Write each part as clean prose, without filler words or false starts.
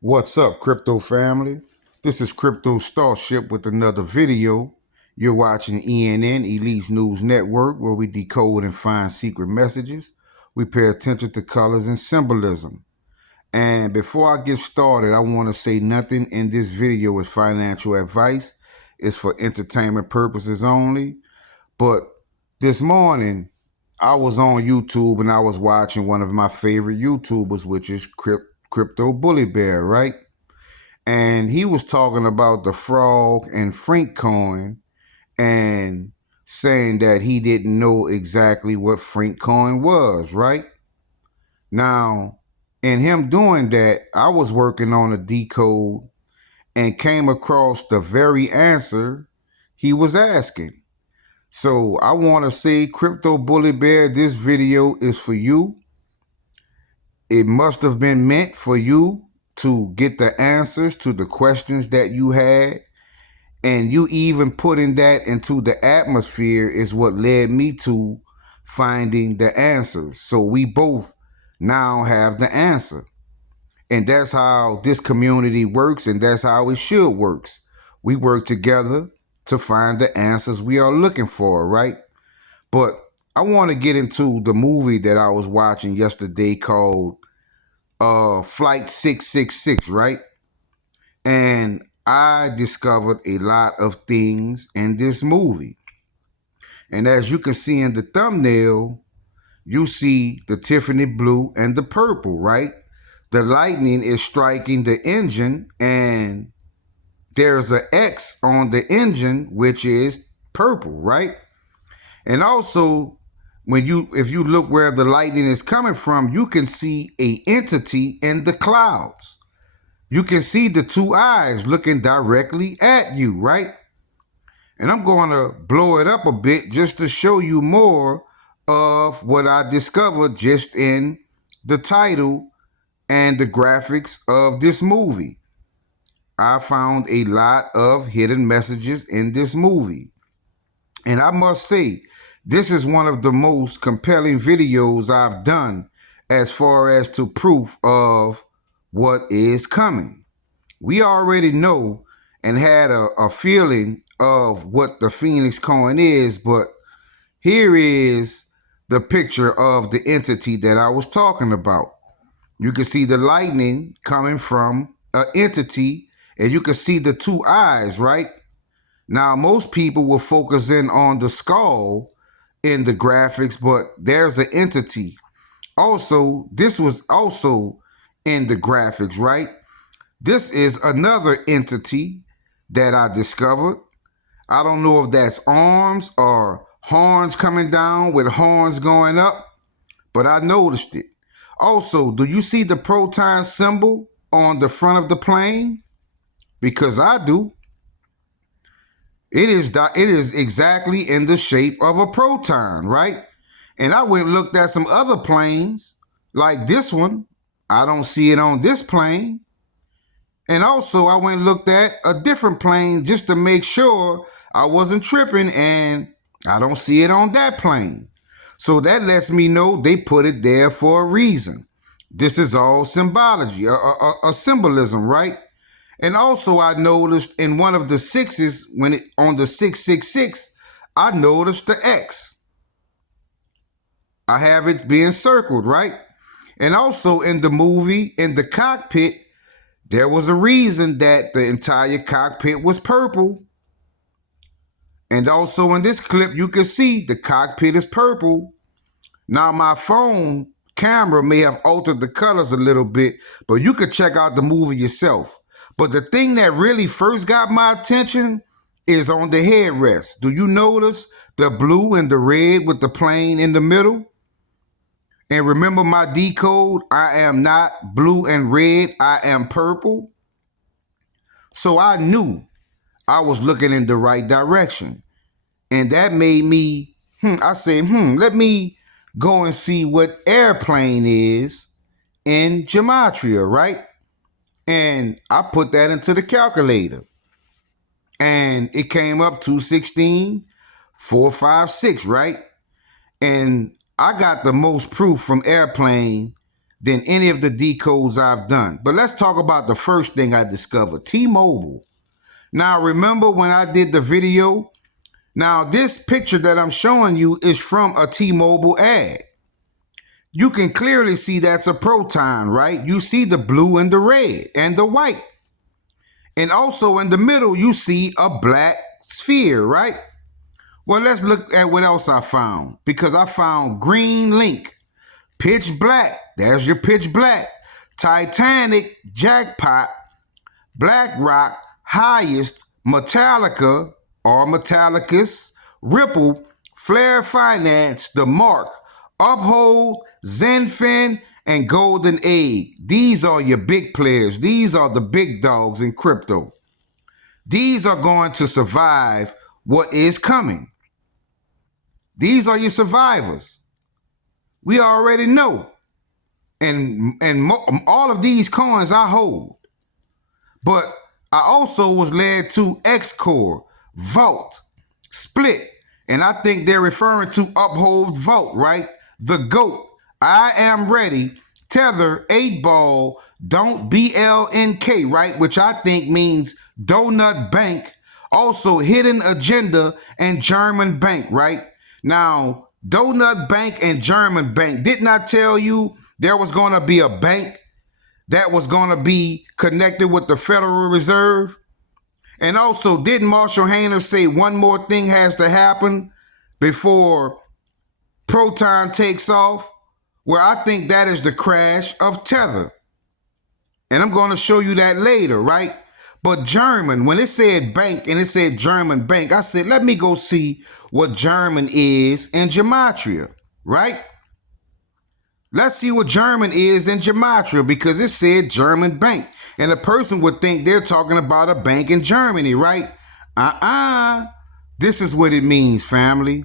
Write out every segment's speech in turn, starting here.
What's up, crypto family? This is Crypto Starship with another video. You're watching ENN, Elites News Network, where we decode and find secret messages. We pay attention to colors and symbolism. And before I get started, I want to say nothing in this video is financial advice. It's for entertainment purposes only. But this morning, I was on YouTube and I was watching one of my favorite YouTubers, which is Crypto Bully Bear, right? And he was talking about the frog and Frink coin and saying that he didn't know exactly what Frink coin was, right? Now, in him doing that, I was working on a decode and came across the very answer he was asking. So I want to say, Crypto Bully Bear, this video is for you. It must have been meant for you to get the answers to the questions that you had. And you even putting that into the atmosphere is what led me to finding the answers. So we both now have the answer. And that's how this community works, and that's how it should work. We work together to find the answers we are looking for, right? But I want to get into the movie that I was watching yesterday called Flight 666, right? And I discovered a lot of things in this movie. And as you can see in the thumbnail, you see the Tiffany blue and the purple, right? The lightning is striking the engine, and there's an X on the engine, which is purple, right? And also, if you look where the lightning is coming from, you can see an entity in the clouds. You can see the two eyes looking directly at you, right? And I'm going to blow it up a bit just to show you more of what I discovered just in the title and the graphics of this movie. I found a lot of hidden messages in this movie. And I must say, this is one of the most compelling videos I've done as far as to proof of what is coming. We already know and had a feeling of what the Phoenix coin is, but here is the picture of the entity that I was talking about. You can see the lightning coming from an entity, and you can see the two eyes, right? Now, most people will focus in on the skull in the graphics, but there's an entity. Also, this was also in the graphics, right? This is another entity that I discovered. I don't know if that's arms or horns coming down with horns going up, but I noticed it. Also, do you see the proton symbol on the front of the plane? Because I do. It is exactly in the shape of a proton, right? And I went and looked at some other planes, like this one. I don't see it on this plane. And also, I went and looked at a different plane just to make sure I wasn't tripping, and I don't see it on that plane. So that lets me know they put it there for a reason. This is all symbology, a symbolism, right? And also, I noticed in one of the sixes, on the 666, I noticed the X. I have it being circled, right? And also in the movie, in the cockpit, there was a reason that the entire cockpit was purple. And also in this clip, you can see the cockpit is purple. Now, my phone camera may have altered the colors a little bit, but you could check out the movie yourself. But the thing that really first got my attention is on the headrest. Do you notice the blue and the red with the plane in the middle? And remember my decode, I am not blue and red, I am purple. So I knew I was looking in the right direction. And that made me, I said, let me go and see what airplane is in gematria, right? And I put that into the calculator. And it came up 216, 456, right? And I got the most proof from airplane than any of the decodes I've done. But let's talk about the first thing I discovered, T-Mobile. Now, remember when I did the video? Now, this picture that I'm showing you is from a T-Mobile ad. You can clearly see that's a Proton, right? You see the blue and the red and the white. And also in the middle, you see a black sphere, right? Well, let's look at what else I found, because I found Green Link, Pitch Black, there's your Pitch Black, Titanic, Jackpot, Black Rock, Highest, Metallica or Metallicus, Ripple, Flare Finance, The Mark, Uphold, Zenfin, and Golden Egg. These are your big players. These are the big dogs in crypto. These are going to survive what is coming. These are your survivors. We already know. And all of these coins I hold. But I also was led to Xcore, Vault, Split, and I think they're referring to Uphold Vault, right? The GOAT, I Am Ready, Tether, 8 Ball, Don't BLNK, right? Which I think means Donut Bank, also Hidden Agenda and German Bank, right? Now, Donut Bank and German Bank, didn't I tell you there was going to be a bank that was going to be connected with the Federal Reserve? And also, didn't Marshall Hayner say one more thing has to happen before Proton takes off? Well, I think that is the crash of Tether. And I'm going to show you that later, right? But German, when it said bank and it said German bank, I said, let me go see what German is in gematria, right? Let's see what German is in gematria, because it said German bank. And a person would think they're talking about a bank in Germany, right? This is what it means, family.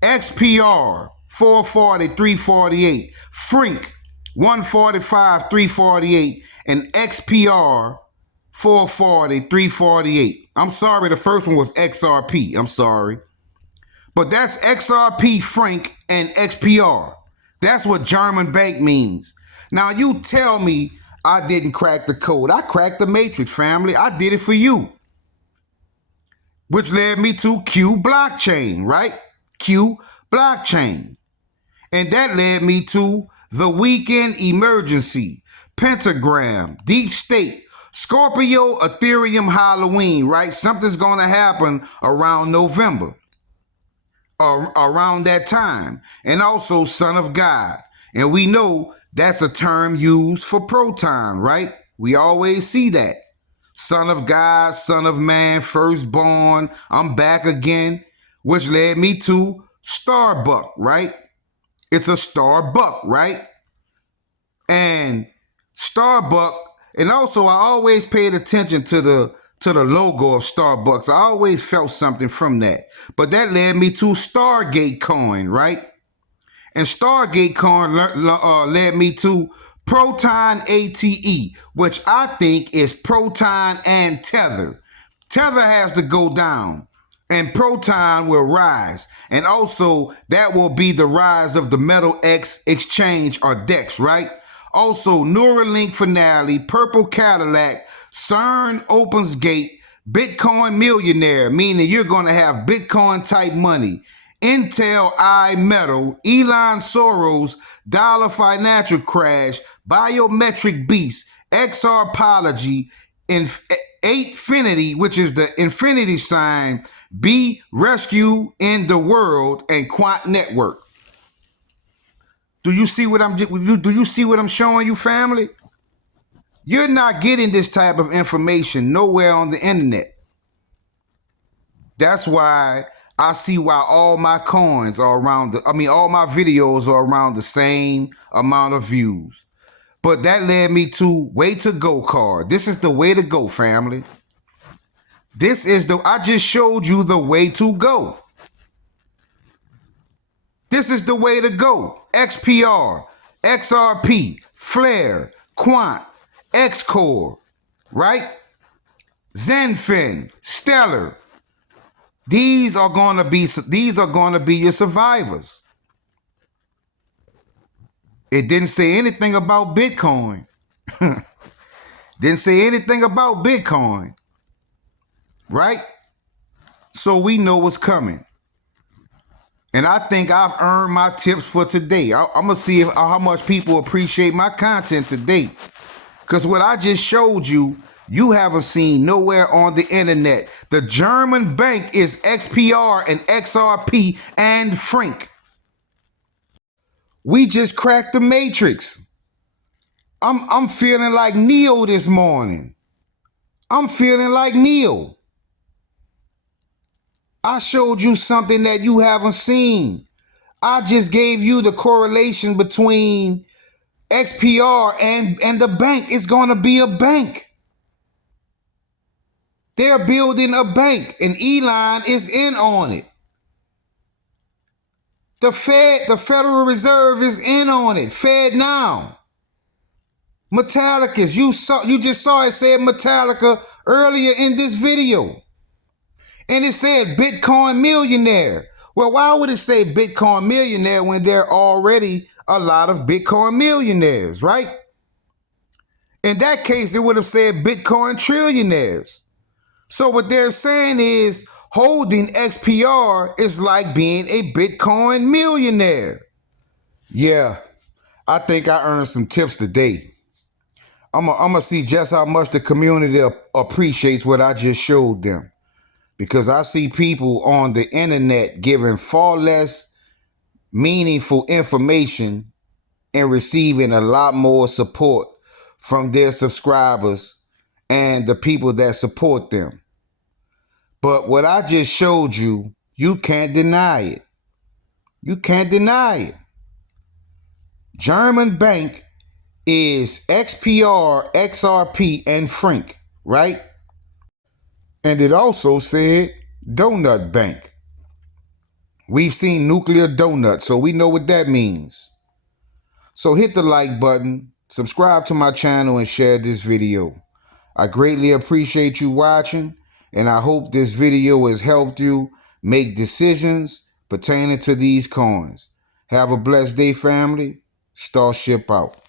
XPR, 440, 348. Frink, 145, 348. And XPR, 440, 348. I'm sorry, the first one was XRP. I'm sorry. But that's XRP, Frink, and XPR. That's what German bank means. Now, you tell me I didn't crack the code. I cracked the matrix, family. I did it for you. Which led me to Q blockchain, right? Q blockchain. And that led me to the weekend emergency, pentagram, deep state, Scorpio, Ethereum, Halloween, right? Something's going to happen around November. Around that time. And also Son of God. And we know that's a term used for Proton, right? We always see that. Son of God, Son of Man, Firstborn, I'm back again, which led me to Starbuck, right? It's a Starbuck, right? And Starbuck, and also I always paid attention to the logo of Starbucks. I always felt something from that. But that led me to Stargate coin, right? And Stargate coin led me to Proton ATE, which I think is Proton and Tether. Tether has to go down and Proton will rise. And also that will be the rise of the Metal X exchange or DEX, right? Also Neuralink finale, Purple Cadillac, CERN opens gate, Bitcoin millionaire, meaning you're going to have Bitcoin type money. Intel iMetal, Elon Soros, dollar financial crash, biometric beast, XRpology, Eightfinity, which is the infinity sign, B rescue in the world, and Quant Network. Do you see what I'm showing you, family? You're not getting this type of information nowhere on the internet. That's why I see why all my coins are around all my videos are around the same amount of views. But that led me to way to go card. This is the way to go, family. I just showed you the way to go. This is the way to go. XPR, XRP, Flare, Quant, Xcore, right? Zenfin, Stellar. These are going to be your survivors. It didn't say anything about Bitcoin. Didn't say anything about Bitcoin, right? So we know what's coming. And I think I've earned my tips for today. I'm going to see how much people appreciate my content today. Because what I just showed you, you haven't seen nowhere on the internet. The German bank is XPR and XRP and Frink. We just cracked the matrix. I'm feeling like Neo this morning. I'm feeling like Neo. I showed you something that you haven't seen. I just gave you the correlation between XPR and the bank. It's going to be a bank. They're building a bank, and Elon is in on it. The Federal Reserve is in on it. Fed now. Metallica's. You just saw it said Metallica earlier in this video. And it said Bitcoin millionaire. Well, why would it say Bitcoin millionaire when there are already a lot of Bitcoin millionaires, right? In that case, it would have said Bitcoin trillionaires. So what they're saying is holding XPR is like being a Bitcoin millionaire. Yeah, I think I earned some tips today. I'm going to see just how much the community appreciates what I just showed them. Because I see people on the internet giving far less meaningful information and receiving a lot more support from their subscribers and the people that support them. But what I just showed you, you can't deny it. You can't deny it. German bank is XPR, XRP, and Frink, right? And it also said Donut Bank. We've seen nuclear donuts, so we know what that means. So hit the like button, subscribe to my channel, and share this video. I greatly appreciate you watching, and I hope this video has helped you make decisions pertaining to these coins. Have a blessed day, family. Starship out.